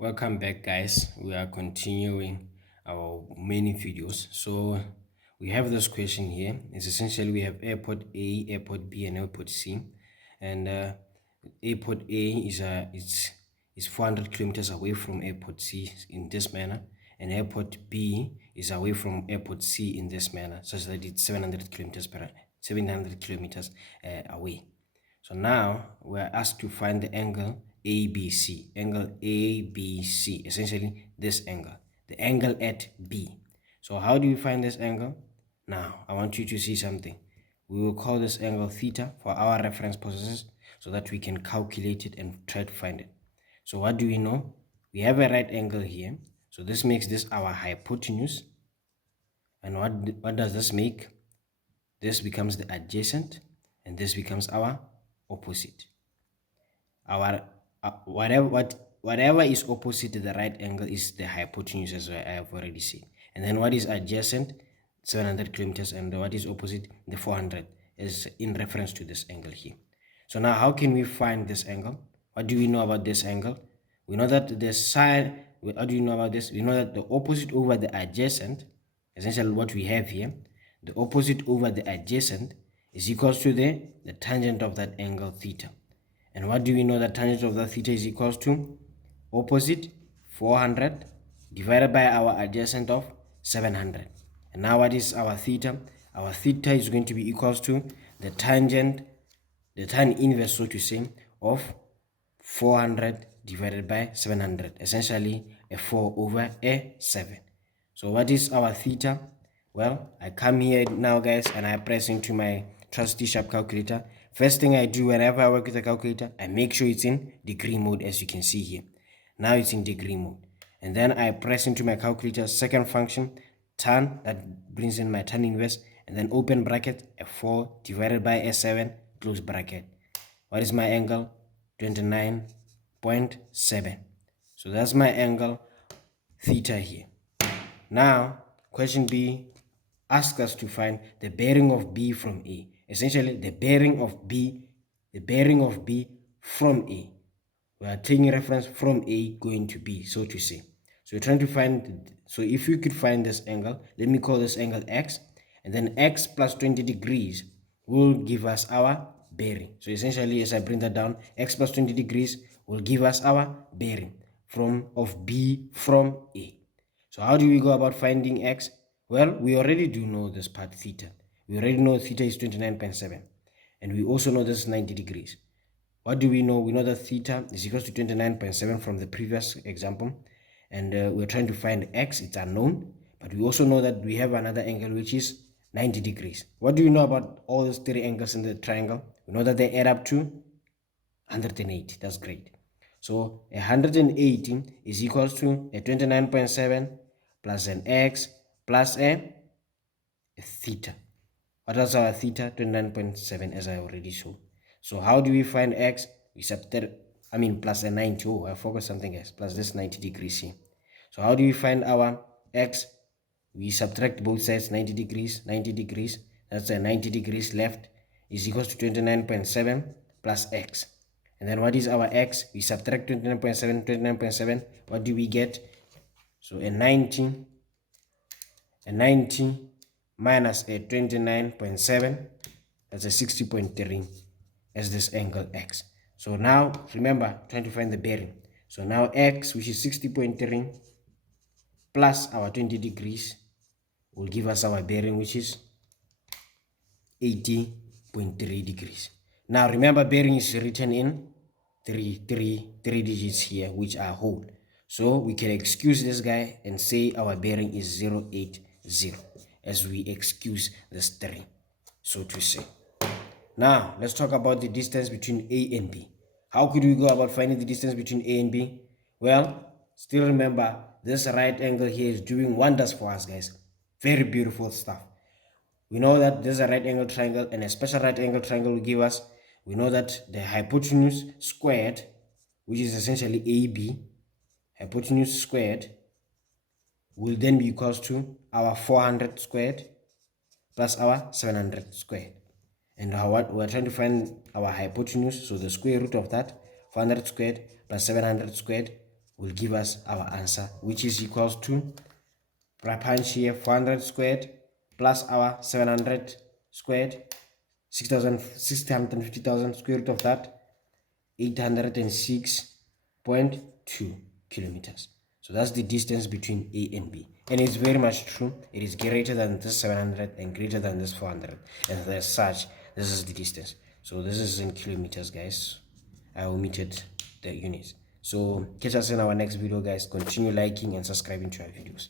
Welcome back, guys. We are continuing our many videos. So we have this question here. It's essentially we have airport A, airport B, and airport C. And airport A is 400 kilometers away from airport C in this manner, and airport B is away from airport C in this manner, such that it's 700 kilometers away. So now we're asked to find the angle ABC, angle ABC, essentially this angle, the angle at B. So how do you find this angle? Now I want you to see something. We will call this angle theta for our reference purposes so that we can calculate it and try to find it. So what do we know? We have a right angle here. So this makes this our hypotenuse. And what does this make? This becomes the adjacent and this becomes our opposite. Our whatever is opposite to the right angle is the hypotenuse, as I have already said. And then what is adjacent? 700 kilometers, and what is opposite? The 400 is in reference to this angle here. So now how can we find this angle? What do we know about this angle? We know that the side, how do you know about this? We know that the opposite over the adjacent, essentially what we have here, the opposite over the adjacent is equals to the tangent of that angle theta. And what do we know that tangent of that theta is equals to? Opposite 400 divided by our adjacent of 700. And now what is our theta? Our theta is going to be equals to the tangent, the tan inverse, so to say, of 400 divided by 700, essentially a 4 over a 7. So what is our theta? Well, I come here now, guys, and I press into my trusty sharp calculator. First thing I do whenever I work with a calculator, I make sure it's in degree mode, as you can see here. Now it's in degree mode. And then I press into my calculator, second function, tan, that brings in my tan inverse, and then open bracket, a 4 divided by a 7, close bracket. What is my angle? 29.7. So that's my angle theta here. Now, question B asks us to find the bearing of B from A. Essentially, the bearing of B from A. We are taking reference from A going to B, so to say. So we're trying to find, so if you could find this angle, let me call this angle X, and then X plus 20 degrees will give us our bearing. So essentially, as I bring that down, X plus 20 degrees will give us our bearing of B from A. So how do we go about finding X? Well, we already do know this part theta. We already know theta is 29.7. And we also know this is 90 degrees. What do we know? We know that theta is equal to 29.7 from the previous example. And we're trying to find X. It's unknown. But we also know that we have another angle which is 90 degrees. What do you know about all these three angles in the triangle? We know that they add up to 180. That's great. So 180 is equals to a 29.7 plus an X plus a theta. What is our theta? 29.7, as I already showed. So how do we find X? We subtract, plus a 90. Oh, I forgot something else. Plus this 90 degrees here. So how do we find our X? We subtract both sides, 90 degrees, 90 degrees. That's a 90 degrees left is equals to 29.7 plus X. And then what is our X? We subtract 29.7, 29.7. What do we get? So a 90 minus a 29.7, that's a 60.3 as this angle X. So now remember, trying to find the bearing. So now X, which is 60.3 plus our 20 degrees, will give us our bearing, which is 80.3 degrees. Now remember, bearing is written in three digits here, which are whole. So we can excuse this guy and say our bearing is 080, as we excuse this 3, so to say. Now let's talk about the distance between A and B. How could we go about finding the distance between A and B? Well, still remember, this right angle here is doing wonders for us, guys. Very beautiful stuff. We know that there's a right angle triangle, and a special right angle triangle will give us, we know that the hypotenuse squared, which is essentially AB, hypotenuse squared, will then be equals to our 400 squared plus our 700 squared. And what we're trying to find our hypotenuse, so the square root of that, 400 squared plus 700 squared, will give us our answer, which is equals to punch here 400 squared plus our 700 squared, 650,000 square root of that, 806.2 kilometers. So that's the distance between A and B. And it's very much true. It is greater than this 700 and greater than this 400. And as such, this is the distance. So this is in kilometers, guys. I omitted the units. So catch us in our next video, guys. Continue liking and subscribing to our videos.